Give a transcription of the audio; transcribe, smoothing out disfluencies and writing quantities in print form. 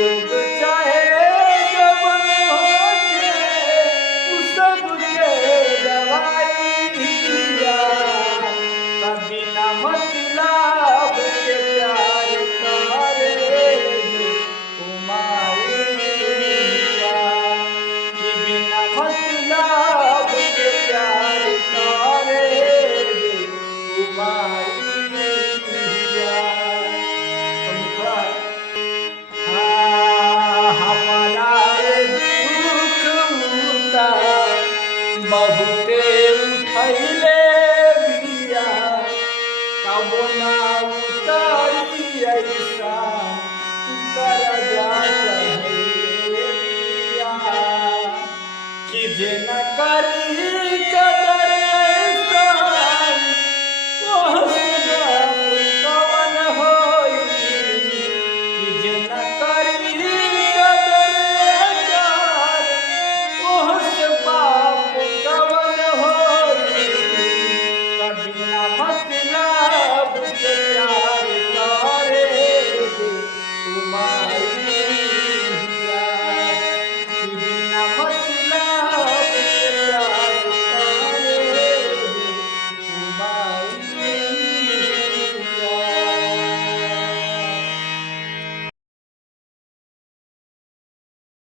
रोग चाहे जवन होके उ सबके दवाई दिया कभी ना मतलब के प्यार करे उमाइया कि बिना मतलब के प्यार करे उमाइया बहुते उठैले बिया कबो ना उतारी ऐसा करजा चढ़ैले बिया कि जे न कर